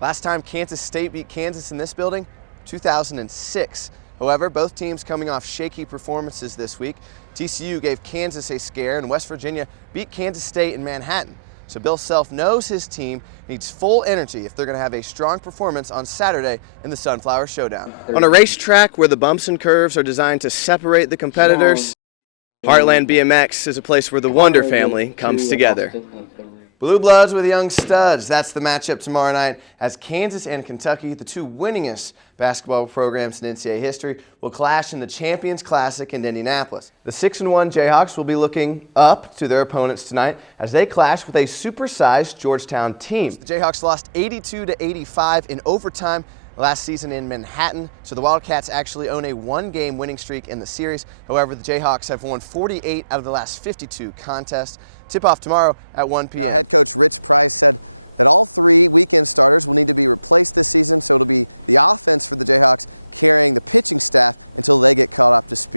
Last time Kansas State beat Kansas in this building, 2006. However, both teams coming off shaky performances this week. TCU gave Kansas a scare, and West Virginia beat Kansas State in Manhattan. So Bill Self knows his team needs full energy if they're going to have a strong performance on Saturday in the Sunflower Showdown. On a racetrack where the bumps and curves are designed to separate the competitors, Heartland BMX is a place where the Wonder family comes together. Blue Bloods with Young Studs. That's the matchup tomorrow night as Kansas and Kentucky, the two winningest basketball programs in NCAA history, will clash in the Champions Classic in Indianapolis. The 6-1 Jayhawks will be looking up to their opponents tonight as they clash with a supersized Georgetown team. The Jayhawks lost 82-85 in overtime last season in Manhattan, so the Wildcats actually own a one-game winning streak in the series. However, the Jayhawks have won 48 out of the last 52 contests. Tip-off tomorrow at 1 p.m.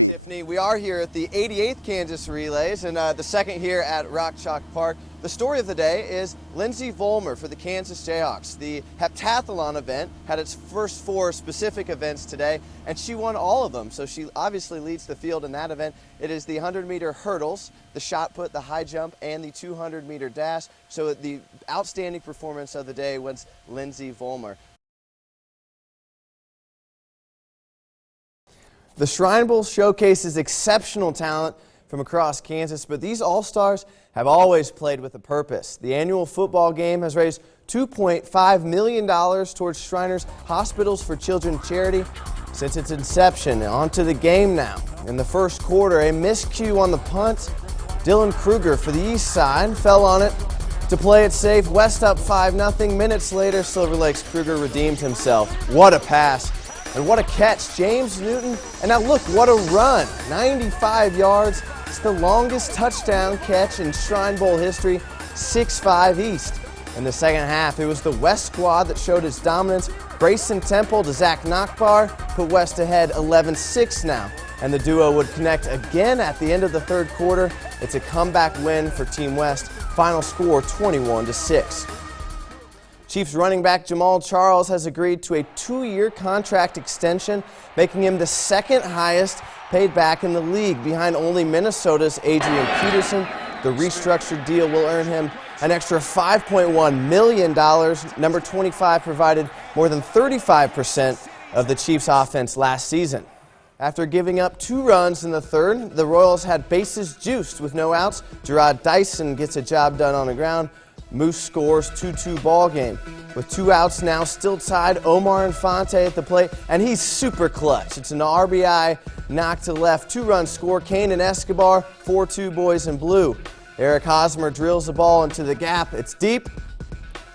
Tiffany, we are here at the 88th Kansas Relays and the second here at Rock Chalk Park. The story of the day is Lindsey Vollmer for the Kansas Jayhawks. The heptathlon event had its first four specific events today, and she won all of them, so she obviously leads the field in that event. It is the 100-meter hurdles, the shot put, the high jump, and the 200-meter dash. So the outstanding performance of the day was Lindsey Vollmer. The Shrine Bowl showcases exceptional talent from across Kansas, but these All-Stars have always played with a purpose. The annual football game has raised $2.5 million towards Shriners Hospitals for Children charity since its inception. On to the game now. In the first quarter, a miscue on the punt. Dylan Kruger for the east side fell on it to play it safe. West up 5-0. Minutes later, Silver Lake's Kruger redeemed himself. What a pass. And what a catch, James Newton. And now look, what a run, 95 yards. It's the longest touchdown catch in Shrine Bowl history, 6-5 East. In the second half, it was the West squad that showed its dominance. Grayson Temple to Zach Nachbar put West ahead 11-6 now. And the duo would connect again at the end of the third quarter. It's a comeback win for Team West. Final score 21-6. Chiefs running back Jamal Charles has agreed to a 2-year contract extension, making him the second highest paid back in the league, behind only Minnesota's Adrian Peterson. The restructured deal will earn him an extra $5.1 million. Number 25 provided more than 35% of the Chiefs' offense last season. After giving up 2 runs in the third, the Royals had bases juiced with no outs. Gerard Dyson gets a job done on the ground. Moose scores 2-2 ball game. With 2 outs now, still tied, Omar Infante at the plate, and he's super clutch. It's an RBI knock to left, 2-run score. Kane and Escobar, 4-2 boys in blue. Eric Hosmer drills the ball into the gap. It's deep,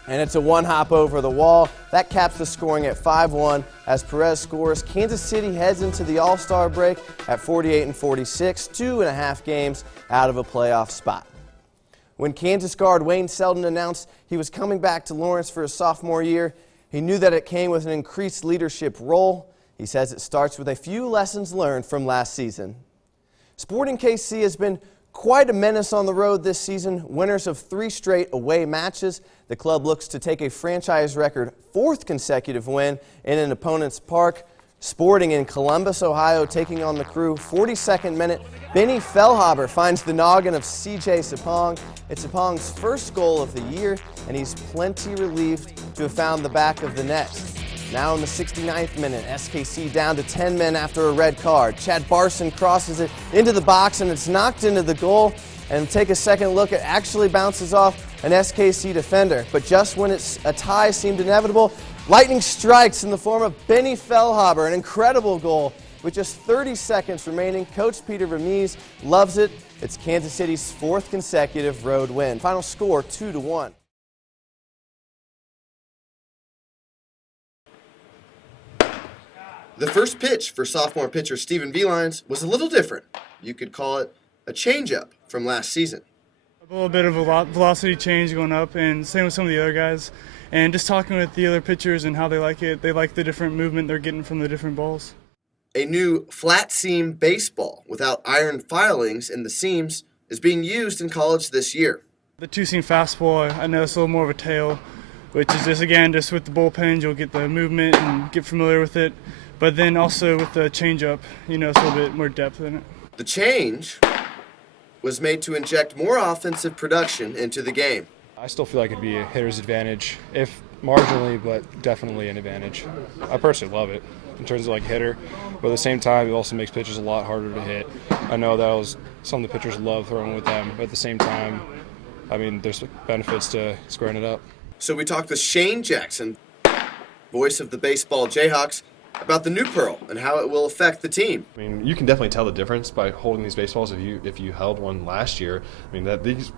and it's a one-hop over the wall. That caps the scoring at 5-1 as Perez scores. Kansas City heads into the All-Star break at 48-46, 2.5 games out of a playoff spot. When Kansas guard Wayne Selden announced he was coming back to Lawrence for his sophomore year, he knew that it came with an increased leadership role. He says it starts with a few lessons learned from last season. Sporting KC has been quite a menace on the road this season, winners of 3 straight away matches. The club looks to take a franchise record 4th consecutive win in an opponent's park. Sporting in Columbus, Ohio, taking on the Crew. 42nd minute, Benny Fellhaber finds the noggin of C.J. Sapong. It's Sapong's first goal of the year, and he's plenty relieved to have found the back of the net. Now in the 69th minute, SKC down to 10 men after a red card. Chad Barson crosses it into the box, and it's knocked into the goal. And take a second look, it actually bounces off an SKC defender. But just when a tie seemed inevitable, lightning strikes in the form of Benny Fellhaber, an incredible goal. With just 30 seconds remaining, Coach Peter Vermees loves it. It's Kansas City's 4th consecutive road win. Final score 2-1. The first pitch for sophomore pitcher Stephen Vielines was a little different. You could call it a changeup from last season. A little bit of a velocity change going up, and same with some of the other guys. And just talking with the other pitchers and how they like it, they like the different movement they're getting from the different balls. A new flat seam baseball without iron filings in the seams is being used in college this year. The 2-seam fastball, I noticed a little more of a tail which is just with the bullpens, you'll get the movement and get familiar with it. But then also with the changeup, it's a little bit more depth in it. The change was made to inject more offensive production into the game. I still feel like it'd be a hitter's advantage, if marginally, but definitely an advantage. I personally love it in terms of like hitter, but at the same time, it also makes pitchers a lot harder to hit. I know that was some of the pitchers love throwing with them, but at the same time, I mean, there's benefits to squaring it up. So we talked with Shane Jackson, voice of the baseball Jayhawks, about the new Pearl and how it will affect the team. I mean, you can definitely tell the difference by holding these baseballs. If you held one last year, I mean,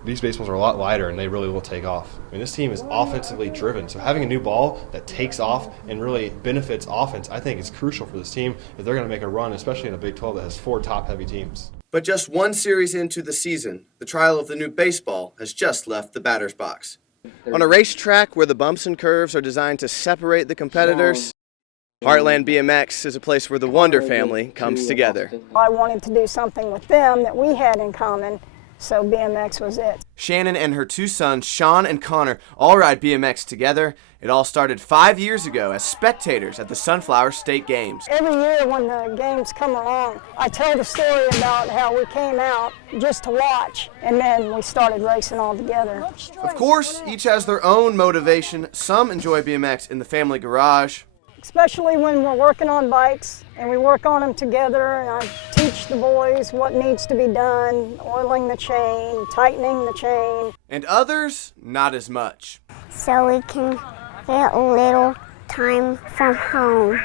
these baseballs are a lot lighter and they really will take off. I mean, this team is offensively driven, so having a new ball that takes off and really benefits offense, I think is crucial for this team if they're going to make a run, especially in a Big 12 that has 4 top-heavy teams. But just one series into the season, the trial of the new baseball has just left the batter's box. On a racetrack where the bumps and curves are designed to separate the competitors, Heartland BMX is a place where the Wonder family comes together. I wanted to do something with them that we had in common, so BMX was it. Shannon and her 2 sons, Sean and Connor, all ride BMX together. It all started 5 years ago as spectators at the Sunflower State Games. Every year when the games come along, I tell the story about how we came out just to watch, and then we started racing all together. Of course, each has their own motivation. Some enjoy BMX in the family garage, especially when we're working on bikes and we work on them together, and I teach the boys what needs to be done, oiling the chain, tightening the chain. And others, not as much. So we can get a little time from home.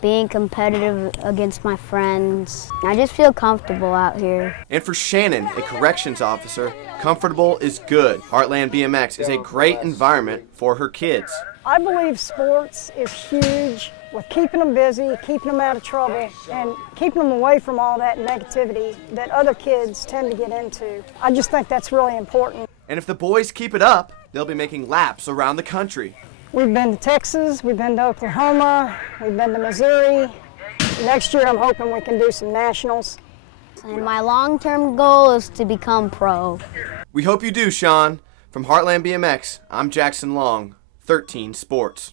Being competitive against my friends. I just feel comfortable out here. And for Shannon, a corrections officer, comfortable is good. Heartland BMX is a great environment for her kids. I believe sports is huge with keeping them busy, keeping them out of trouble, and keeping them away from all that negativity that other kids tend to get into. I just think that's really important. And if the boys keep it up, they'll be making laps around the country. We've been to Texas, we've been to Oklahoma, we've been to Missouri. Next year I'm hoping we can do some nationals. And my long-term goal is to become pro. We hope you do, Sean. From Heartland BMX, I'm Jackson Long, 13 Sports.